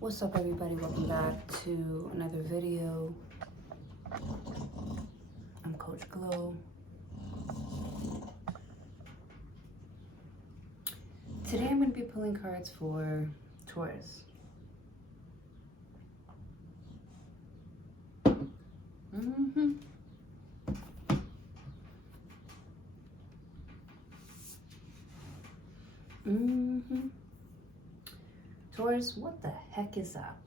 What's up, everybody? Welcome back to another video. I'm Coach Glow. Today I'm going to be pulling cards for Taurus. Taurus, what the heck is up?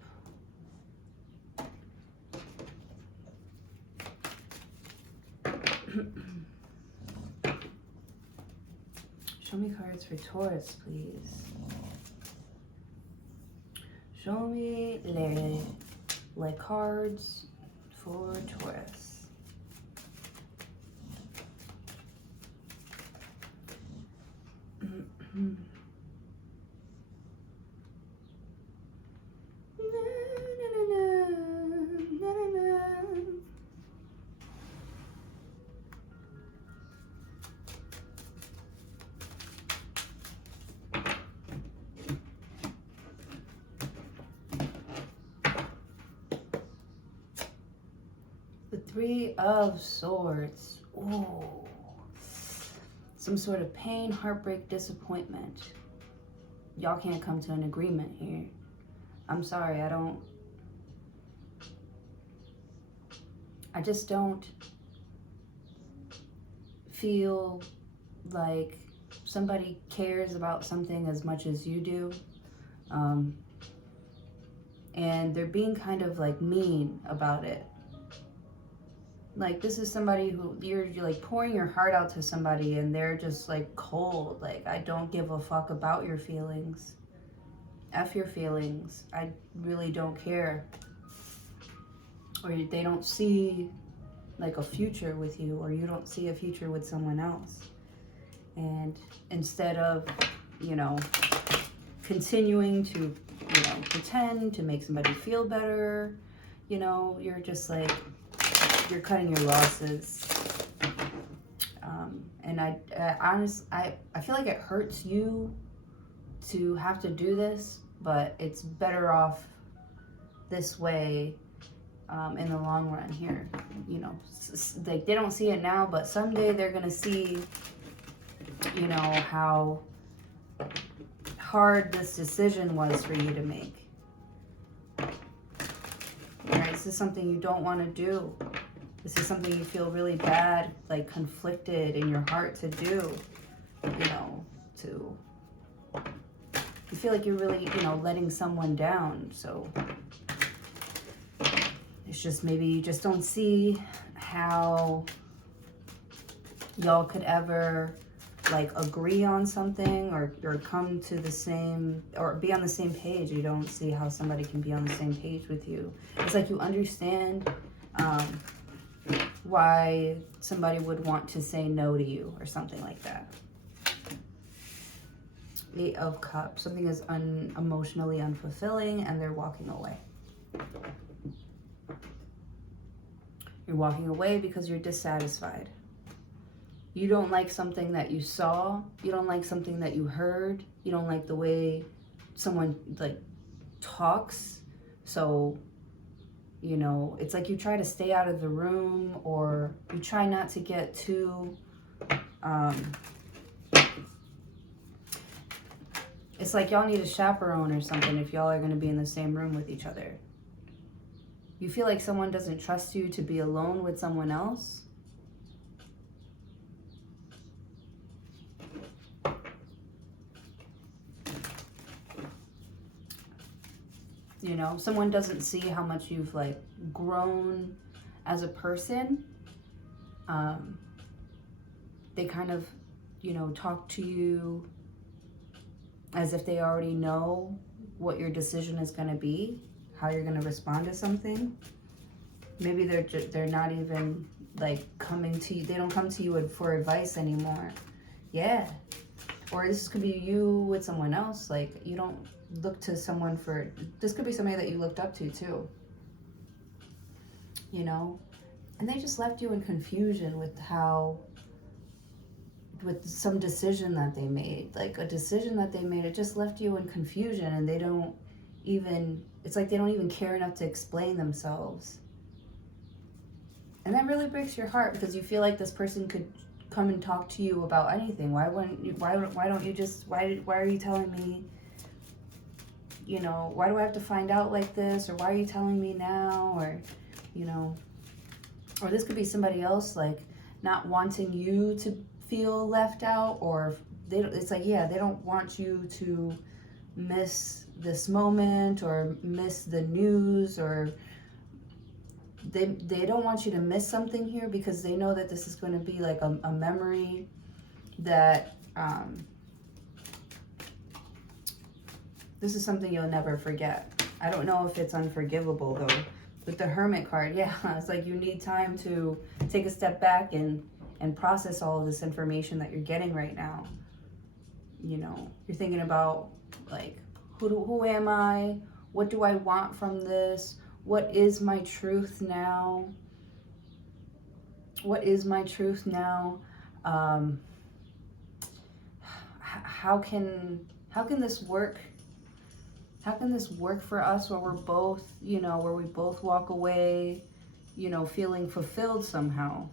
Show me cards for Taurus, please. Show me les cards for Taurus. The Three of Swords. Ooh. Some sort of pain, heartbreak, disappointment. Y'all can't come to an agreement here. I'm sorry, I just don't feel like somebody cares about something as much as you do. And they're being kind of like mean about it. Like, this is somebody who you're like pouring your heart out to somebody and they're just like cold. Like, I don't give a fuck about your feelings. F your feelings. I really don't care. Or they don't see like a future with you, or you don't see a future with someone else. And instead of, continuing to, pretend to make somebody feel better, you're just like, you're cutting your losses. And I honestly feel like it hurts you to have to do this, but it's better off this way in the long run here. Like, they don't see it now, but someday they're gonna see, how hard this decision was for you to make. Alright, this is something you don't want to do. This is something you feel really bad, like conflicted in your heart to do, you feel like you're really, letting someone down. So it's just, maybe you just don't see how y'all could ever like agree on something or come to the same, or be on the same page. You don't see how somebody can be on the same page with you. It's like you understand why somebody would want to say no to you or something like that. 8 of Cups. Something is emotionally unfulfilling and they're walking away. You're walking away because you're dissatisfied. You don't like something that you saw. You don't like something that you heard. You don't like the way someone like talks. So, it's like you try to stay out of the room, or you try not to get too, it's like y'all need a chaperone or something if y'all are going to be in the same room with each other. You feel like someone doesn't trust you to be alone with someone else. Someone doesn't see how much you've like grown as a person. They kind of, talk to you as if they already know what your decision is going to be, how you're going to respond to something. Maybe they're not even like coming to you. They don't come to you for advice anymore. Yeah. Or this could be you with someone else. Like, you don't look to someone for, this could be somebody that you looked up to too. And they just left you in confusion with some decision that they made. Like, a decision that they made, it just left you in confusion, and they don't even, it's like they don't even care enough to explain themselves. And that really breaks your heart, because you feel like this person could come and talk to you about anything. Why wouldn't you, why don't you just, why are you telling me, you know, why do I have to find out like this? Or why are you telling me now? Or, you know, or this could be somebody else, like, not wanting you to feel left out, or it's like, yeah, they don't want you to miss this moment or miss the news, or they don't want you to miss something here, because they know that this is going to be like a memory that this is something you'll never forget. I don't know if it's unforgivable though. With the Hermit card, yeah, it's like you need time to take a step back and process all of this information that you're getting right now. You know, you're thinking about, like, who am I? What do I want from this? What is my truth now? What is my truth now? How can this work? How can this work for us, where we're both, you know, where we both walk away, you know, feeling fulfilled somehow?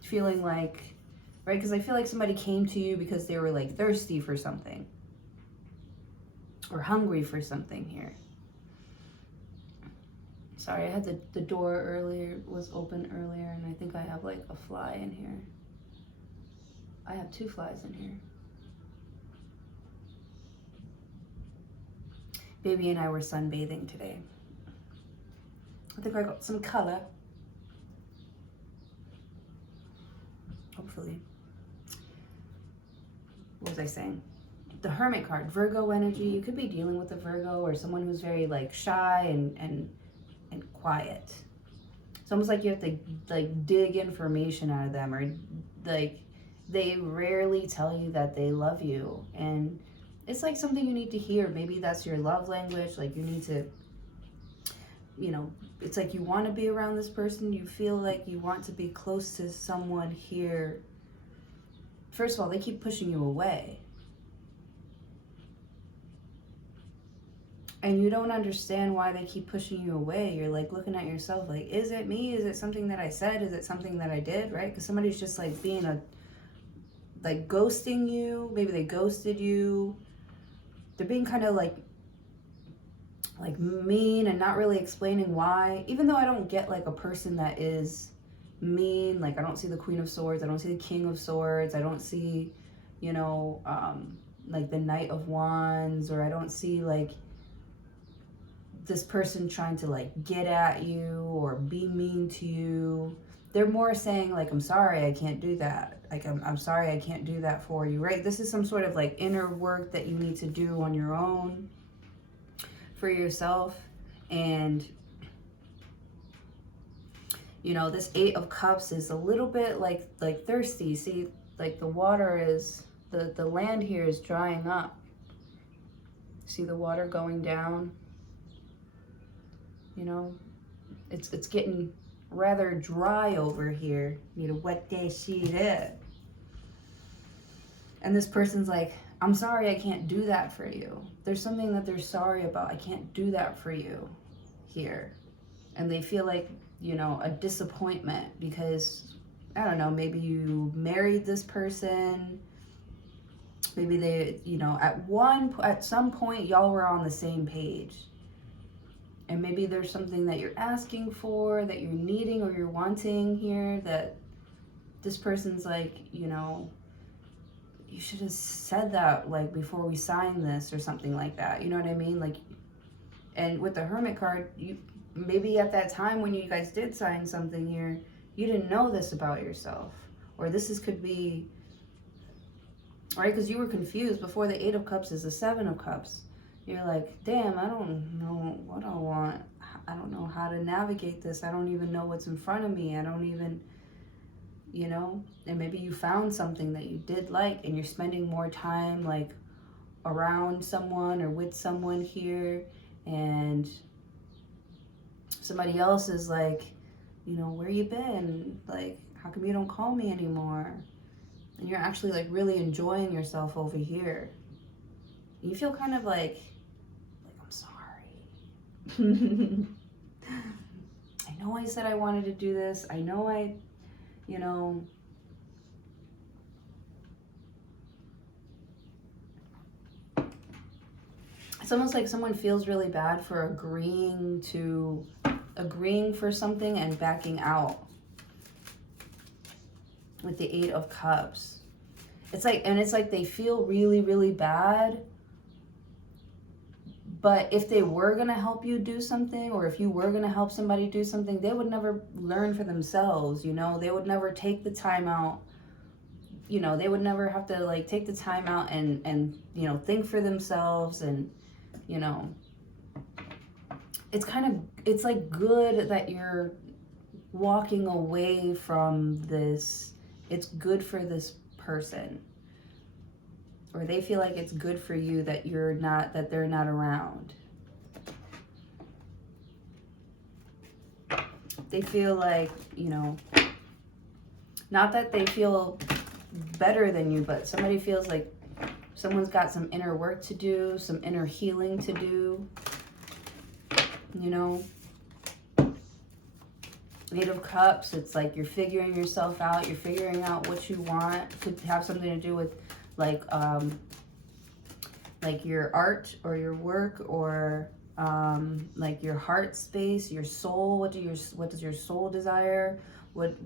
Feeling like, right? Because I feel like somebody came to you because they were like thirsty for something, or hungry for something here. Sorry, I had the door earlier, was open earlier, and I think I have like a fly in here. I have 2 flies in here. Baby and I were sunbathing today. I think I got some color. Hopefully. What was I saying? The Hermit card, Virgo energy. You could be dealing with a Virgo, or someone who's very like shy and quiet. It's almost like you have to like dig information out of them, or like they rarely tell you that they love you, and it's like something you need to hear. Maybe that's your love language. Like you need to, you know, it's like you want to be around this person. You feel like you want to be close to someone here. First of all, they keep pushing you away. And you don't understand why they keep pushing you away. You're like looking at yourself like, is it me? Is it something that I said? Is it something that I did, right? Because somebody's just like being like ghosting you. Maybe they ghosted you. They're being kind of like mean and not really explaining why. Even though I don't get like a person that is mean. Like I don't see the Queen of Swords. I don't see the King of Swords. I don't see, you know, like the Knight of Wands. Or I don't see like this person trying to like get at you or be mean to you. They're more saying like, I'm sorry, I can't do that. Like, I'm sorry, I can't do that for you, right? This is some sort of like inner work that you need to do on your own for yourself. And, you know, this 8 of Cups is a little bit like thirsty. See, like the water is, the land here is drying up. See the water going down? You know, it's getting rather dry over here. Need a wet day sheet it. And this person's like, I'm sorry, I can't do that for you. There's something that they're sorry about. I can't do that for you here. And they feel like, you know, a disappointment because, I don't know, maybe you married this person. Maybe they, you know, at some point y'all were on the same page. And maybe there's something that you're asking for, that you're needing or you're wanting here, that this person's like, you know, you should have said that like before we signed this or something like that. You know what I mean? Like, and with the Hermit card, you maybe at that time when you guys did sign something here, you didn't know this about yourself. Or could be, right? Because you were confused. Before the 8 of Cups is the 7 of Cups. You're like, damn, I don't know what I want. I don't know how to navigate this. I don't even know what's in front of me. I don't even, you know? And maybe you found something that you did like and you're spending more time like around someone or with someone here. And somebody else is like, you know, where you been? Like, how come you don't call me anymore? And you're actually like really enjoying yourself over here. You feel kind of like I'm sorry. I know I said I wanted to do this. I know you know, it's almost like someone feels really bad for agreeing for something and backing out with the 8 of Cups. It's like they feel really, really bad. But if they were going to help you do something, or if you were going to help somebody do something, they would never learn for themselves, you know? They would never take the time out, you know, they would never have to like take the time out and you know, think for themselves. And, you know, it's like good that you're walking away from this. It's good for this person, or they feel like it's good for you that they're not around. They feel like, you know, not that they feel better than you, but somebody feels like someone's got some inner work to do, some inner healing to do, you know. 8 of Cups, it's like you're figuring yourself out, you're figuring out what you want. It could have something to do with like your art or your work, or like your heart space, your soul. What does your soul desire? What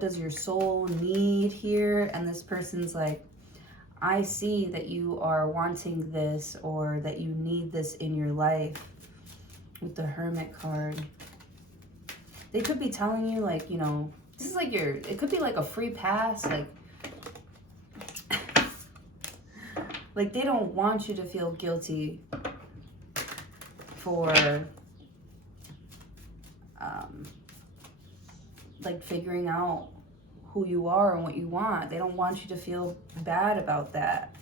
does your soul need here? And this person's like, I see that you are wanting this, or that you need this in your life, with the Hermit card. They could be telling you, like, you know, this is like it could be like a free pass, like they don't want you to feel guilty for like figuring out who you are and what you want. They don't want you to feel bad about that.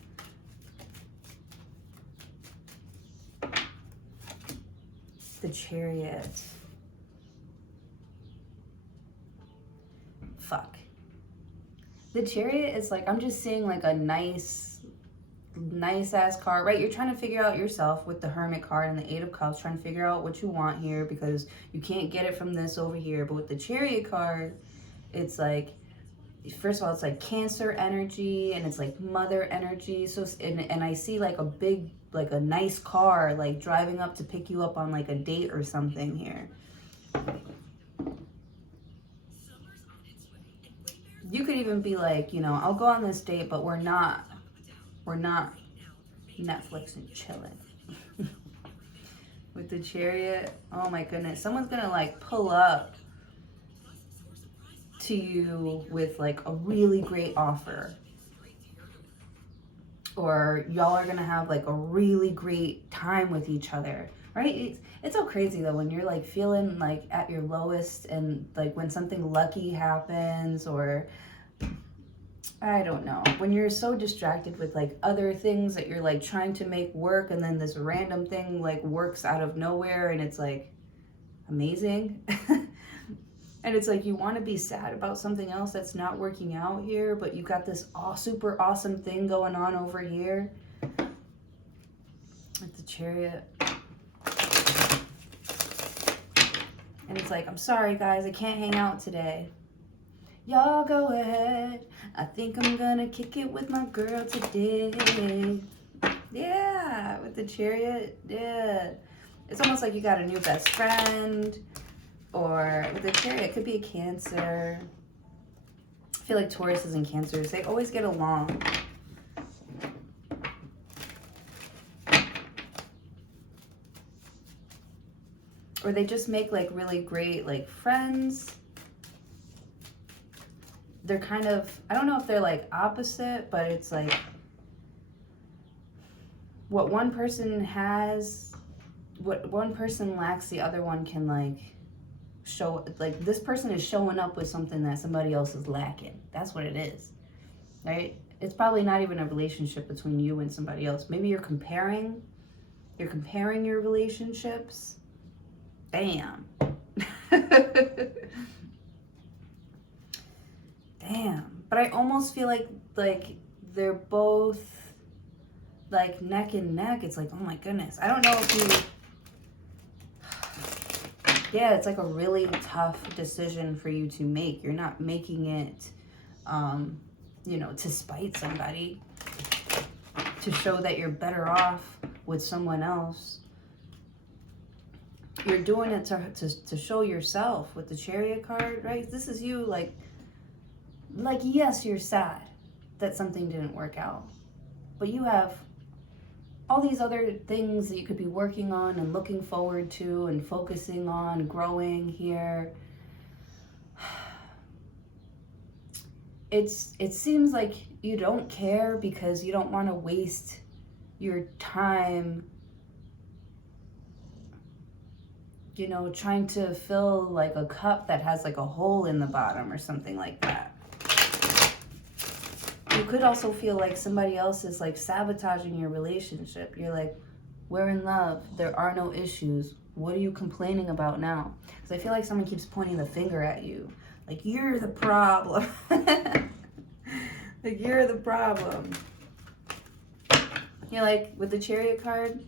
The Chariot. Fuck. The Chariot is like, I'm just seeing like a nice ass card, right? You're trying to figure out yourself with the Hermit card and the 8 of Cups, trying to figure out what you want here, because you can't get it from this over here. But with the Chariot card, it's like, first of all, it's like Cancer energy, and it's like mother energy. So, and I see like a big, like a nice car, like driving up to pick you up on like a date or something here. You could even be like, you know, I'll go on this date, but we're not Netflix and chilling. With the Chariot, oh my goodness, someone's gonna like pull up to you with like a really great offer, or y'all are gonna have like a really great time with each other, right? It's so crazy though when you're like feeling like at your lowest, and like when something lucky happens, or I don't know, when you're so distracted with like other things that you're like trying to make work, and then this random thing like works out of nowhere, and it's like amazing. And it's like you want to be sad about something else that's not working out here, but you got this super awesome thing going on over here. With the Chariot. And it's like, I'm sorry guys, I can't hang out today. Y'all go ahead. I think I'm gonna kick it with my girl today. Yeah, with the Chariot. Yeah. It's almost like you got a new best friend. Or with the Chariot, it could be a Cancer. I feel like Tauruses and Cancers, they always get along. Or they just make like really great like friends. They're kind of, I don't know if they're like opposite, but it's like what one person has, what one person lacks, the other one can like show, like this person is showing up with something that somebody else is lacking. That's what it is, right? It's probably not even a relationship between you and somebody else. Maybe you're comparing your relationships. Damn. Damn. But I almost feel like they're both like neck and neck. It's like, oh my goodness. I don't know if you... Yeah, it's like a really tough decision for you to make. You're not making it, you know, to spite somebody, to show that you're better off with someone else. You're doing it to show yourself with the Chariot card, right? This is you, like, yes, you're sad that something didn't work out, but you have all these other things that you could be working on and looking forward to and focusing on, growing here. It seems like you don't care because you don't want to waste your time, you know, trying to fill like a cup that has like a hole in the bottom or something like that. You could also feel like somebody else is like sabotaging your relationship. You're like, we're in love. There are no issues. What are you complaining about now? Because I feel like someone keeps pointing the finger at you. Like, you're the problem. Like, you're the problem. You're like, with the Chariot card,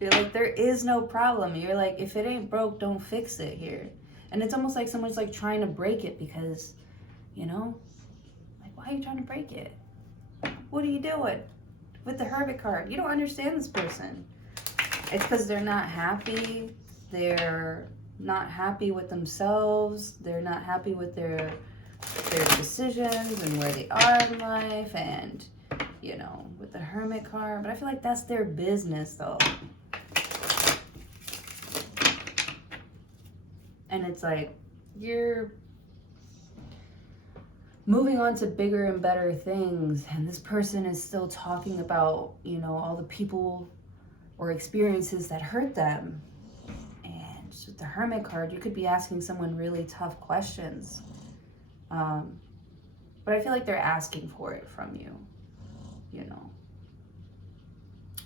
you're like, there is no problem. You're like, if it ain't broke, don't fix it here. And it's almost like someone's like trying to break it because, you know, like, why are you trying to break it? What are you doing with the Hermit card? You don't understand this person. It's because they're not happy. They're not happy with themselves. They're not happy with their decisions and where they are in life, and, you know, with the Hermit card. But I feel like that's their business, though. And it's like, you're moving on to bigger and better things, and this person is still talking about, you know, all the people or experiences that hurt them. And with the Hermit card, you could be asking someone really tough questions. But I feel like they're asking for it from you, you know.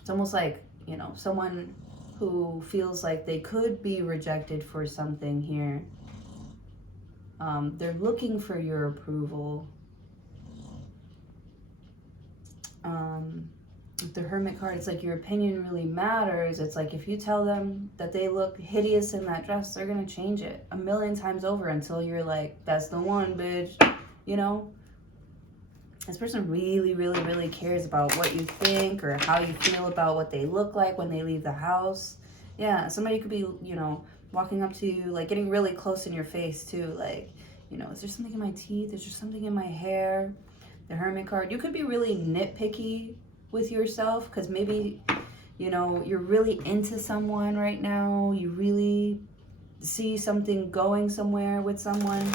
It's almost like, you know, someone who feels like they could be rejected for something here. They're looking for your approval. With the Hermit card, it's like your opinion really matters. It's like if you tell them that they look hideous in that dress, they're gonna change it 1,000,000 times over until you're like, that's the one, bitch. You know? This person really, really, really cares about what you think or how you feel about what they look like when they leave the house. Yeah, somebody could be, you know, walking up to you, like getting really close in your face too. Like, you know, is there something in my teeth? Is there something in my hair? The Hermit card. You could be really nitpicky with yourself because maybe, you know, you're really into someone right now. You really see something going somewhere with someone.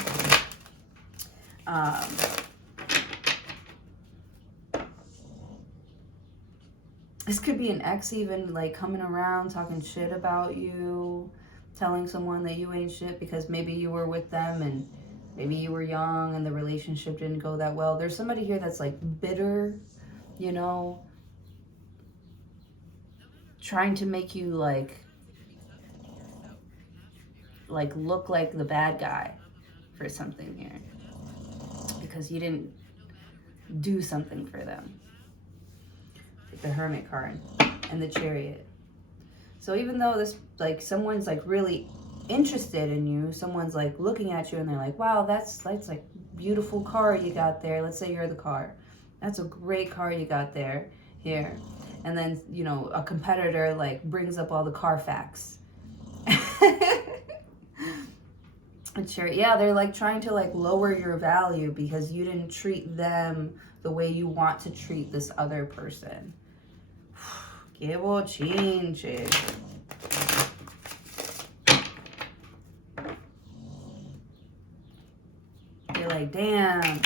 This could be an ex even like coming around talking shit about you, telling someone that you ain't shit because maybe you were with them and maybe you were young and the relationship didn't go that well. There's somebody here that's like bitter, you know, trying to make you like look like the bad guy for something here because you didn't do something for them. The Hermit card and the Chariot. So even though this, like, someone's like really interested in you, someone's like looking at you and they're like, wow, that's like beautiful car you got there. Let's say you're the car. That's a great car you got there here. And then, you know, a competitor like brings up all the Carfax. Yeah, they're like trying to like lower your value because you didn't treat them the way you want to treat this other person. Que bochinche. You're like, damn.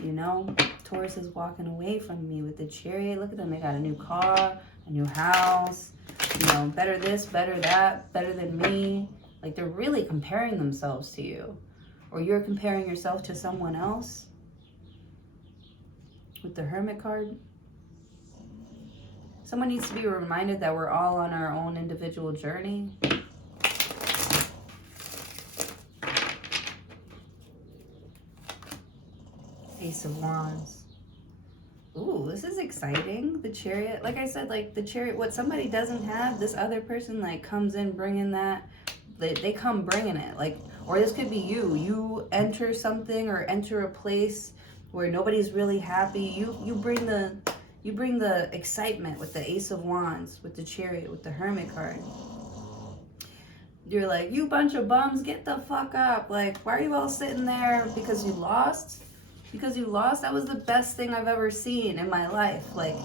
You know, Taurus is walking away from me with the Chariot. Look at them. They got a new car, a new house. You know, better this, better that, better than me. Like, they're really comparing themselves to you. Or you're comparing yourself to someone else. With the Hermit card. Someone needs to be reminded that we're all on our own individual journey. Ace of Wands. Ooh, this is exciting. The Chariot. Like I said, like the Chariot, what somebody doesn't have, this other person like comes in bringing that. They come bringing it. Like, or this could be you. You enter something or enter a place where nobody's really happy. You bring the excitement with the Ace of Wands, with the Chariot, with the Hermit card. You're like, you bunch of bums, get the fuck up. Like, why are you all sitting there because you lost? Because you lost? That was the best thing I've ever seen in my life. Like,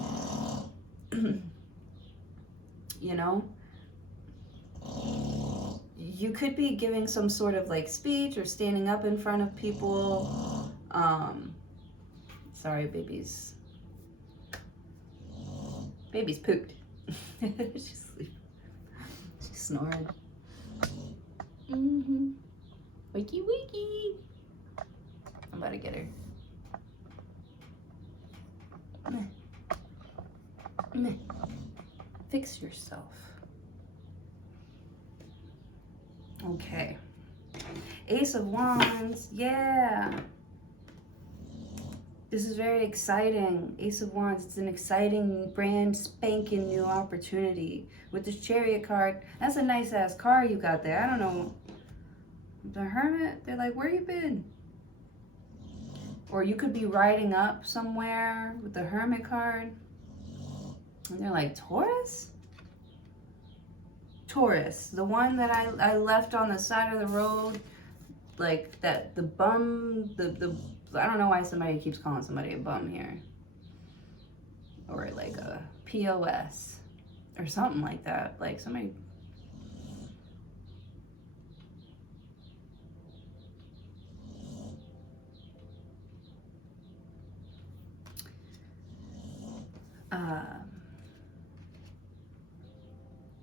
you know? You could be giving some sort of like speech or standing up in front of people. Sorry, babies. Baby's pooped. She's sleeping. She's snoring. Wakey wakey. I'm about to get her. Meh. Fix yourself. Okay. Ace of Wands. Yeah. This is very exciting. Ace of Wands. It's an exciting, brand spanking new opportunity. With this Chariot card, that's a nice ass car you got there. I don't know. The Hermit, they're like, where you been? Or you could be riding up somewhere with the Hermit card. And they're like, Taurus? Taurus, the one that I left on the side of the road, like that, the bum, I don't know why somebody keeps calling somebody a bum here. Or like a POS or something like that. Like somebody.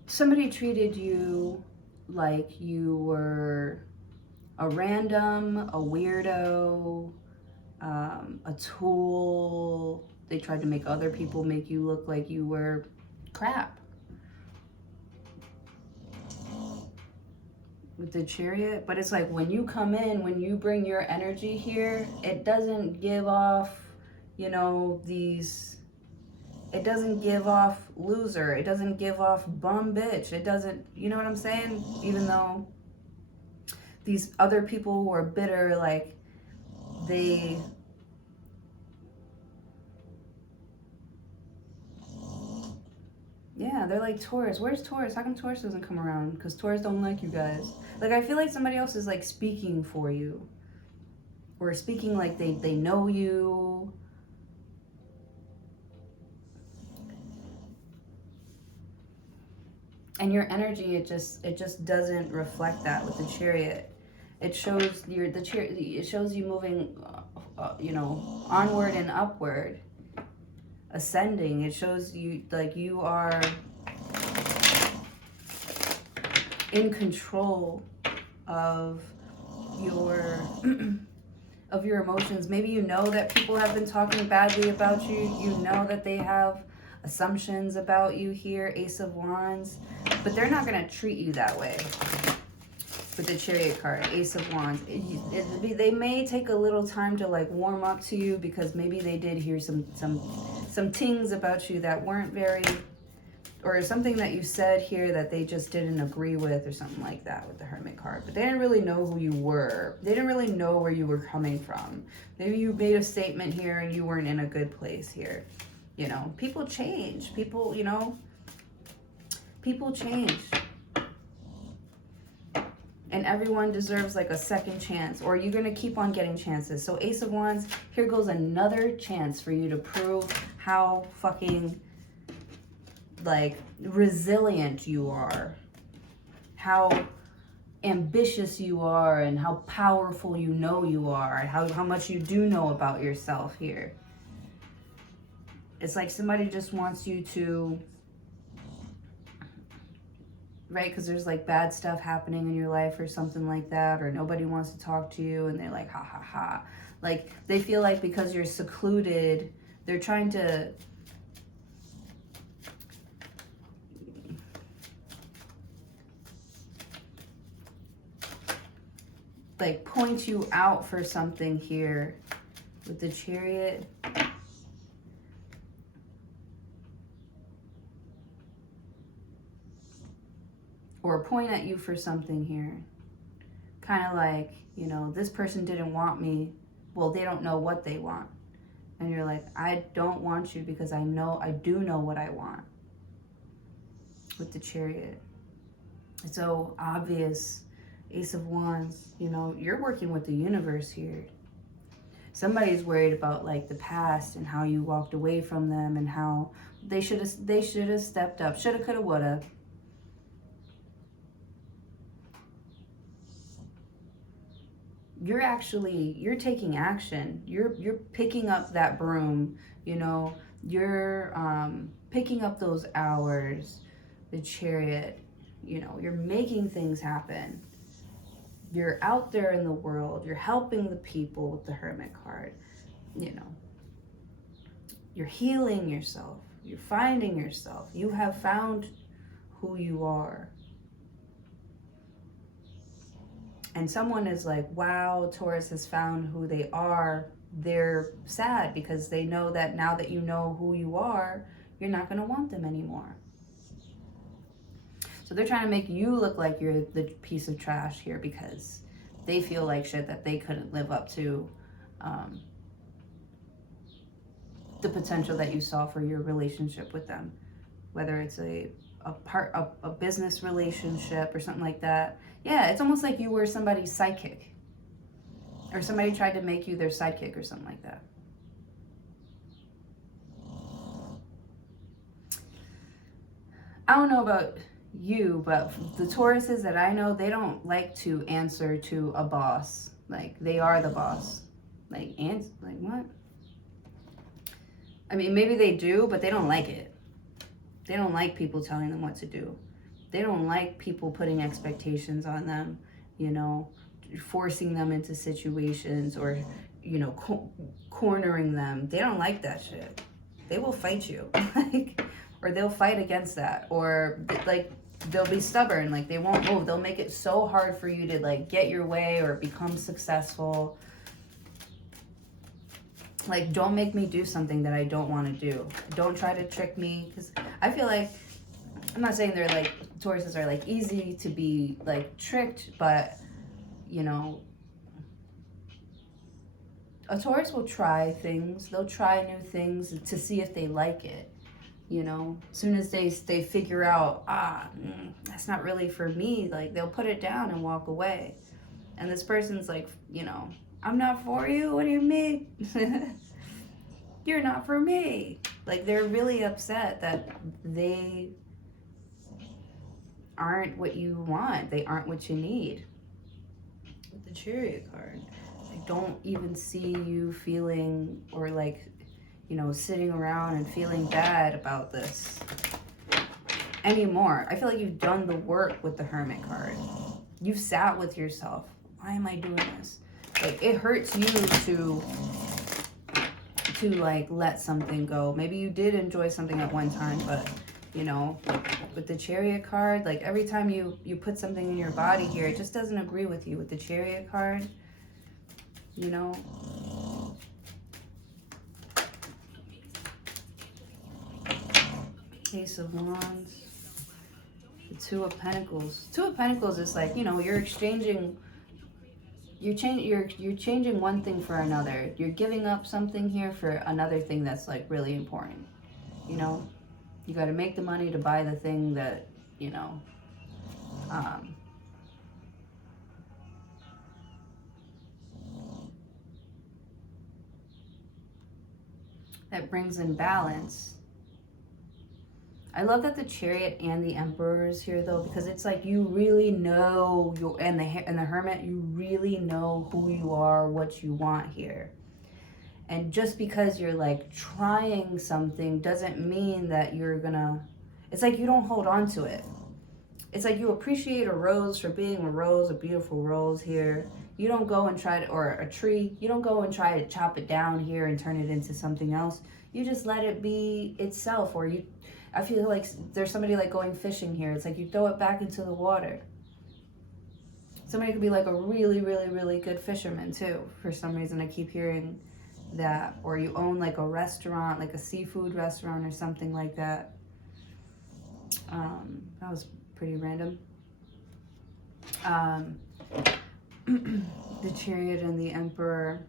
Somebody treated you like you were a random, a weirdo, a tool. They tried to make other people make you look like you were crap. With the Chariot, but it's like when you come in, when you bring your energy here, it doesn't give off, you know, it doesn't give off loser. It doesn't give off bum bitch. It doesn't, you know what I'm saying? Even though these other people who are bitter, like yeah, they're like Taurus. Where's Taurus? How come Taurus doesn't come around? Because Taurus don't like you guys. Like, I feel like somebody else is like speaking for you. Or speaking like they know you. And your energy, it just doesn't reflect that with the Chariot. It shows it shows you moving, you know, onward and upward, ascending. It shows you like you are in control of your of your emotions. Maybe you know that people have been talking badly about you. You know that they have assumptions about you here, Ace of Wands, but they're not going to treat you that way. With the Chariot card, Ace of Wands, they may take a little time to like warm up to you because maybe they did hear some things about you that weren't very, or something that you said here that they just didn't agree with or something like that with the Hermit card. But they didn't really know who you were. They didn't really know where you were coming from. Maybe you made a statement here and you weren't in a good place here. You know, people change. People, you know, people change. And everyone deserves like a second chance, or you're going to keep on getting chances. So Ace of Wands, here goes another chance for you to prove how fucking like resilient you are, how ambitious you are, and how powerful you know you are, how much you do know about yourself here. It's like somebody just wants you to, right? Because there's like bad stuff happening in your life or something like that, or nobody wants to talk to you and they're like, ha ha ha. Like they feel like because you're secluded, they're trying to like point you out for something here with the Chariot. Or point at you for something here. Kind of like, you know, this person didn't want me. Well, they don't know what they want. And you're like, I don't want you because I do know what I want. With the Chariot. It's so obvious. Ace of Wands, you know, you're working with the universe here. Somebody's worried about like the past and how you walked away from them and how they should have stepped up. Shoulda, coulda, woulda. You're taking action. You're picking up that broom, you know, you're picking up those hours. The Chariot, you know, you're making things happen. You're out there in the world. You're helping the people with the Hermit card. You know, you're healing yourself. You're finding yourself. You have found who you are. And someone is like, wow, Taurus has found who they are. They're sad because they know that now that you know who you are, you're not going to want them anymore. So they're trying to make you look like you're the piece of trash here because they feel like shit that they couldn't live up to the potential that you saw for your relationship with them. Whether it's a business relationship or something like that. Yeah, it's almost like you were somebody's sidekick. Or somebody tried to make you their sidekick or something like that. I don't know about you, but the Tauruses that I know, they don't like to answer to a boss. Like, they are the boss. Like what? I mean, maybe they do, but they don't like it. They don't like people telling them what to do. They don't like people putting expectations on them, you know, forcing them into situations or, you know, cornering them. They don't like that shit. They will fight you. Like, or they'll fight against that. Or, like, they'll be stubborn. Like, they won't move. They'll make it so hard for you to, like, get your way or become successful. Like, don't make me do something that I don't want to do. Don't try to trick me. Because I feel like, I'm not saying they're, like, Tauruses are, like, easy to be, like, tricked. But, you know, a Taurus will try things. They'll try new things to see if they like it. You know, as soon as they figure out, that's not really for me, like, they'll put it down and walk away. And this person's like, you know, I'm not for you? What do you mean? You're not for me. Like, they're really upset that they aren't what you want. They aren't what you need. With the Chariot card, I don't even see you feeling or, like, you know, sitting around and feeling bad about this anymore. I feel like you've done the work with the Hermit card. You've sat with yourself. Why am I doing this? Like, it hurts you to like let something go. Maybe you did enjoy something at one time, but, you know, with the Chariot card, like, every time you put something in your body here, it just doesn't agree with you. With the Chariot card, you know, Ace of Wands, the Two of Pentacles. Two of Pentacles is like, you know, you're changing one thing for another. You're giving up something here for another thing that's, like, really important. You know, you got to make the money to buy the thing that, you know, that brings in balance. I love that the Chariot and the Emperor is here, though, because it's like you really know, and the Hermit, you really know who you are, what you want here. And just because you're, like, trying something doesn't mean that you're gonna, it's like you don't hold on to it. It's like you appreciate a rose for being a rose, a beautiful rose here. You don't go and try to, or a tree, you don't go and try to chop it down here and turn it into something else. You just let it be itself, or I feel like there's somebody, like, going fishing here. It's like you throw it back into the water. Somebody could be like a really, really, really good fisherman too. For some reason, I keep hearing that. Or you own like a restaurant, like a seafood restaurant or something like that. That was pretty random. The Chariot and the Emperor.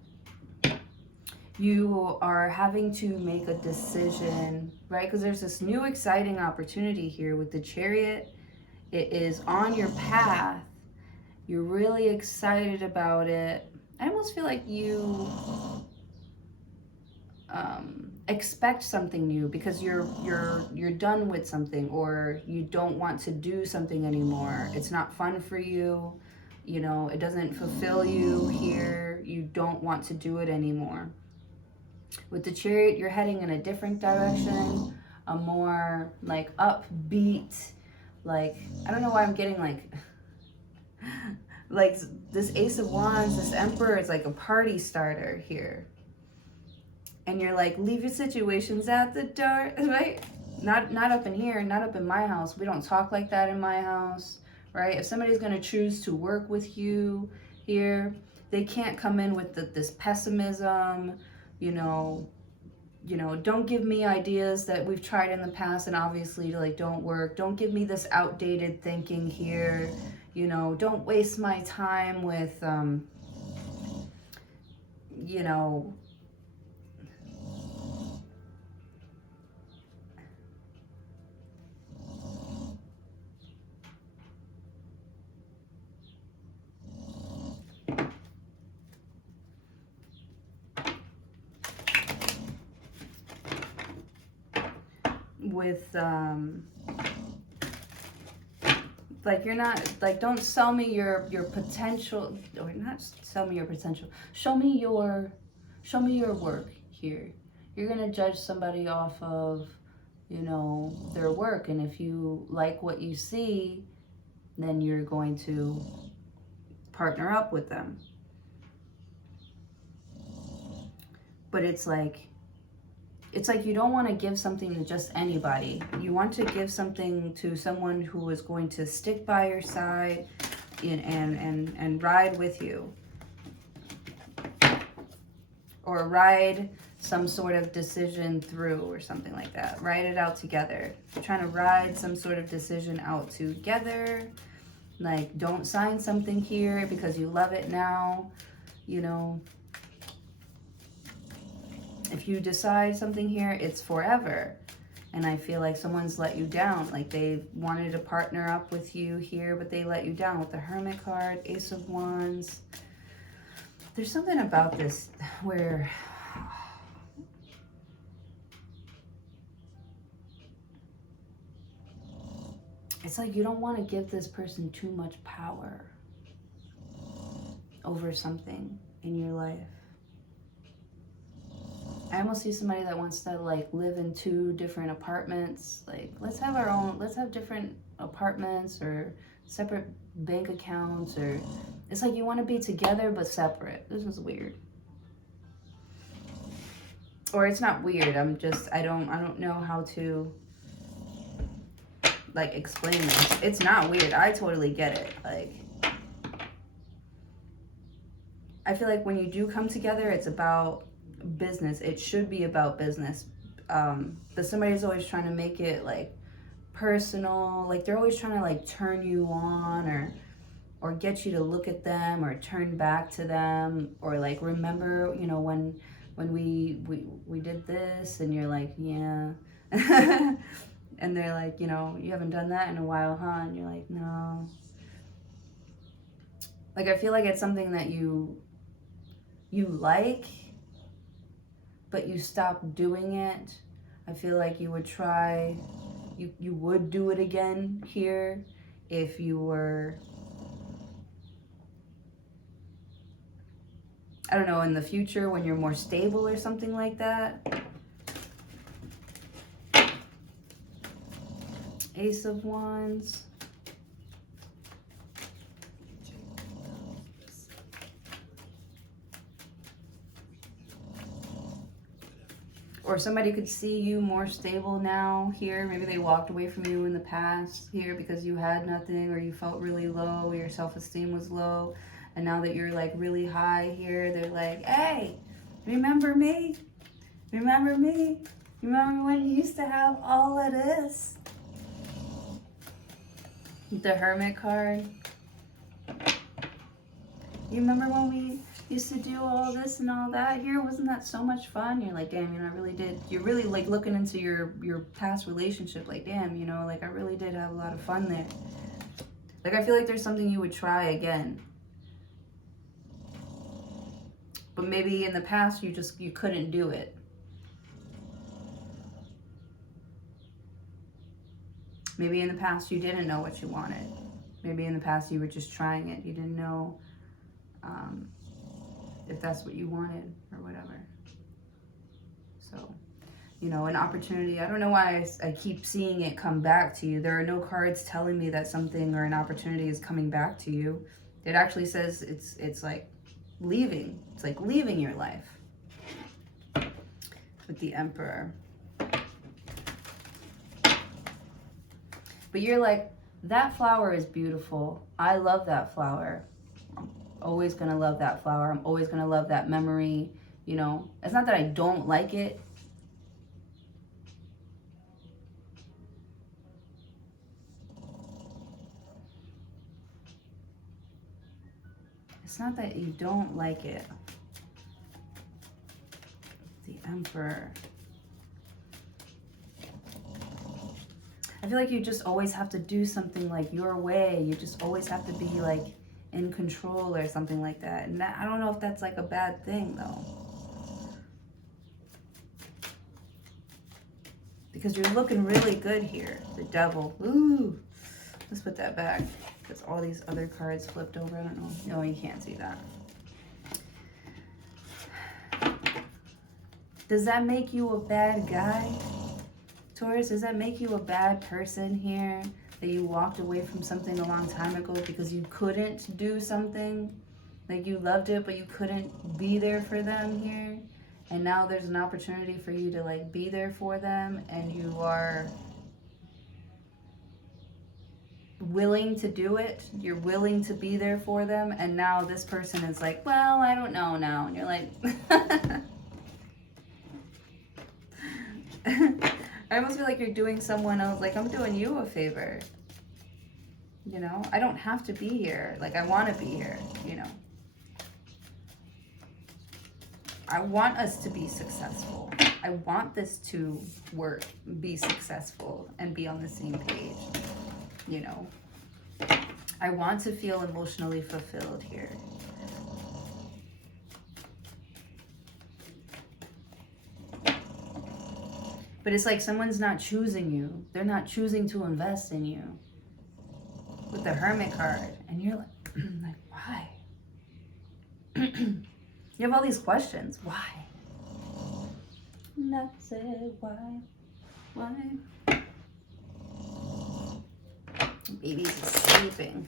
You are having to make a decision, right? Because there's this new exciting opportunity here with the Chariot. It is on your path. You're really excited about it. I almost feel like you expect something new because you're done with something, or you don't want to do something anymore. It's not fun for you. You know, it doesn't fulfill you here. You don't want to do it anymore. With the Chariot, you're heading in a different direction, a more like upbeat, like, I don't know why I'm getting like this Ace of Wands, this Emperor is like a party starter here. And you're like, leave your situations at the door, right? Not up in here, not up in my house. We don't talk like that in my house, right? If somebody's going to choose to work with you here, they can't come in with this pessimism, you know, don't give me ideas that we've tried in the past and obviously like don't work. Don't give me this outdated thinking here. You know, don't waste my time with, you know, with, like, you're not, like, don't sell me your potential, or not sell me your potential. Show me your work here. You're going to judge somebody off of, you know, their work. And if you like what you see, then you're going to partner up with them. But it's like you don't want to give something to just anybody. You want to give something to someone who is going to stick by your side and ride with you. Or ride some sort of decision through or something like that. Ride it out together. You're trying to ride some sort of decision out together. Like, don't sign something here because you love it now, you know. If you decide something here, it's forever. And I feel like someone's let you down. Like, they wanted to partner up with you here, but they let you down with the Hermit card, Ace of Wands. There's something about this where it's like you don't want to give this person too much power over something in your life. I almost see somebody that wants to like live in 2 different apartments. Like, let's have different apartments or separate bank accounts, or it's like you want to be together but separate. This is weird. Or it's not weird. I don't know how to like explain this. It's not weird. I totally get it. Like, I feel like when you do come together, it's about business. It should be about business. But somebody's always trying to make it like personal. Like, they're always trying to like turn you on or get you to look at them or turn back to them, or like, remember, you know, when we did this, and you're like, yeah. And they're like, you know, you haven't done that in a while, huh? And you're like, no. Like, I feel like it's something that you like, but you stop doing it. I feel like you would try, you would do it again here if you were, I don't know, in the future when you're more stable or something like that. Ace of Wands. Or somebody could see you more stable now here. Maybe they walked away from you in the past here because you had nothing, or you felt really low, or your self-esteem was low. And now that you're like really high here, they're like, hey, remember me? Remember me? Remember when you used to have all of this? The Hermit card. You remember when we used to do all this and all that here? Wasn't that so much fun? You're like, damn, you know, I really did. You're really like looking into your past relationship, like, damn, you know, like I really did have a lot of fun there. Like, I feel like there's something you would try again. But maybe in the past you couldn't do it. Maybe in the past you didn't know what you wanted. Maybe in the past you were just trying it. You didn't know if that's what you wanted or whatever. So, you know, an opportunity. I don't know why I keep seeing it come back to you. There are no cards telling me that something or an opportunity is coming back to you. It actually says it's like leaving. It's like leaving your life with the Emperor. But you're like, that flower is beautiful. I love that flower. I'm always gonna love that flower. I'm always gonna love that memory. You know, it's not that I don't like it. It's not that you don't like it. The Emperor. I feel like you just always have to do something like your way. You just always have to be like in control or something like that. And that, I don't know if that's like a bad thing though. Because you're looking really good here. The Devil. Ooh. Let's put that back. Because all these other cards flipped over. I don't know. No, you can't see that. Does that make you a bad guy? Taurus, does that make you a bad person here? That you walked away from something a long time ago because you couldn't do something? Like you loved it, but you couldn't be there for them here? And now there's an opportunity for you to like be there for them, and you are willing to do it. You're willing to be there for them. And now this person is like, well, I don't know now. And you're like... I almost feel like you're doing someone else, like I'm doing you a favor. You know, I don't have to be here. Like I want to be here, you know. I want us to be successful. I want this to work, be successful, and be on the same page, you know. I want to feel emotionally fulfilled here. But it's like someone's not choosing you. They're not choosing to invest in you. With the Hermit card. And you're like, like why? You have all these questions. Why? And I said, why? Why? Baby's sleeping.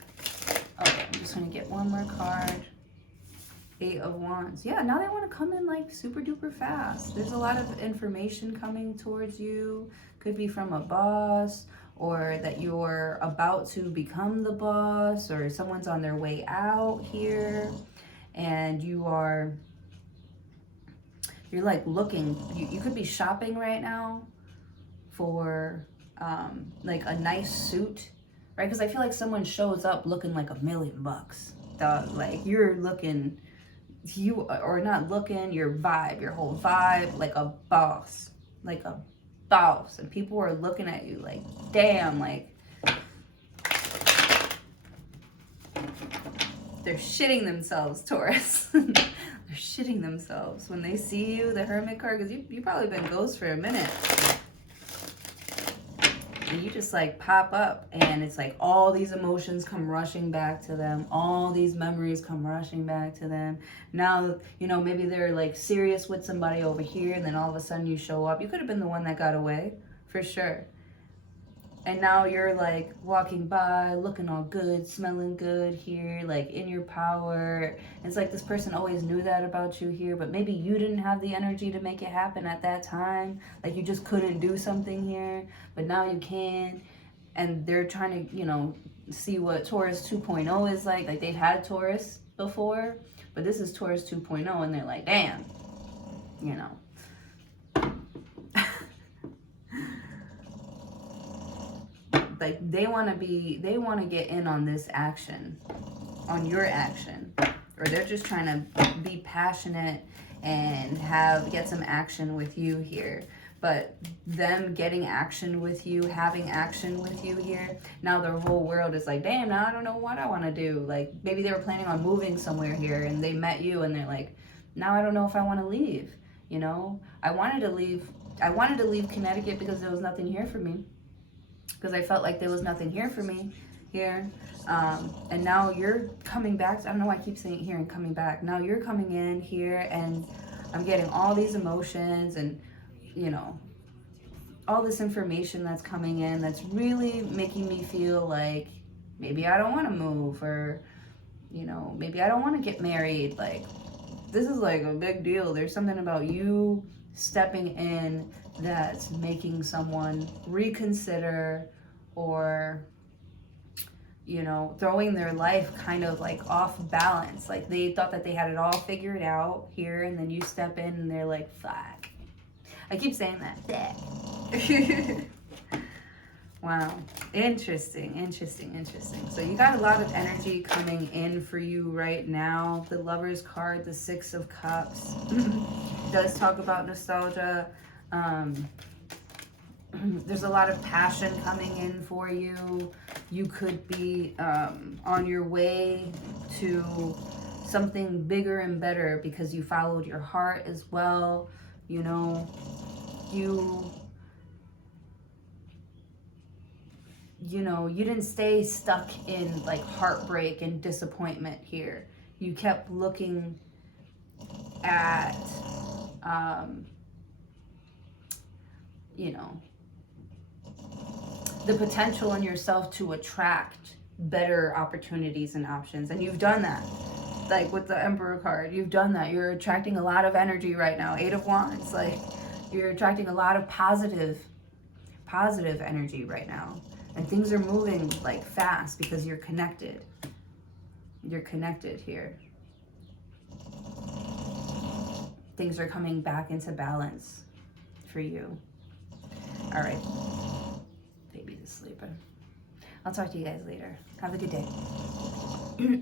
Okay, I'm just going to get one more card. 8 of Wands. Yeah, now they want to come in like super duper fast. There's a lot of information coming towards you. Could be from a boss, or that you're about to become the boss, or someone's on their way out here, and you're like looking. You could be shopping right now for like a nice suit, right? Because I feel like someone shows up looking like $1 million. Like you're looking. You are not looking, your vibe, your whole vibe, like a boss, and people are looking at you like, damn, like they're shitting themselves, Taurus. They're shitting themselves when they see you, the Hermit card, because you've probably been ghost for a minute. And you just like pop up, and it's like all these emotions come rushing back to them. All these memories come rushing back to them. Now, you know, maybe they're like serious with somebody over here, and then all of a sudden you show up. You could have been the one that got away, for sure. And now you're like walking by, looking all good, smelling good here, like in your power. It's like this person always knew that about you here, but maybe you didn't have the energy to make it happen at that time. Like you just couldn't do something here, but now you can. And they're trying to, you know, see what Taurus 2.0 is like. Like they've had Taurus before, but this is Taurus 2.0, and they're like, damn, you know. Like they want to get in on this action, on your action, or they're just trying to be passionate and get some action with you here. But them getting action with you, having action with you here, now their whole world is like, damn, now I don't know what I want to do. Like maybe they were planning on moving somewhere here and they met you and they're like, now I don't know if I want to leave. You know, I wanted to leave Connecticut because there was nothing here for me. Because I felt like there was nothing here for me here. And now you're coming back. I don't know why I keep saying here and coming back. Now you're coming in here and I'm getting all these emotions and, you know, all this information that's coming in that's really making me feel like maybe I don't want to move, or, you know, maybe I don't want to get married. Like, this is like a big deal. There's something about you stepping in that's making someone reconsider, or, you know, throwing their life kind of like off balance. Like they thought that they had it all figured out here, and then you step in and they're like, fuck. I keep saying that. Wow. Interesting. So you got a lot of energy coming in for you right now. The Lover's card, the Six of Cups, does talk about nostalgia. There's a lot of passion coming in for you. You could be on your way to something bigger and better because you followed your heart as well. You know, you didn't stay stuck in like heartbreak and disappointment here. You kept looking at, you know, the potential in yourself to attract better opportunities and options. And you've done that. Like with the Emperor card, you've done that. You're attracting a lot of energy right now. 8 of Wands, like you're attracting a lot of positive energy right now. And things are moving like fast because you're connected. You're connected here. Things are coming back into balance for you. All right. Baby is sleeping. I'll talk to you guys later. Have a good day.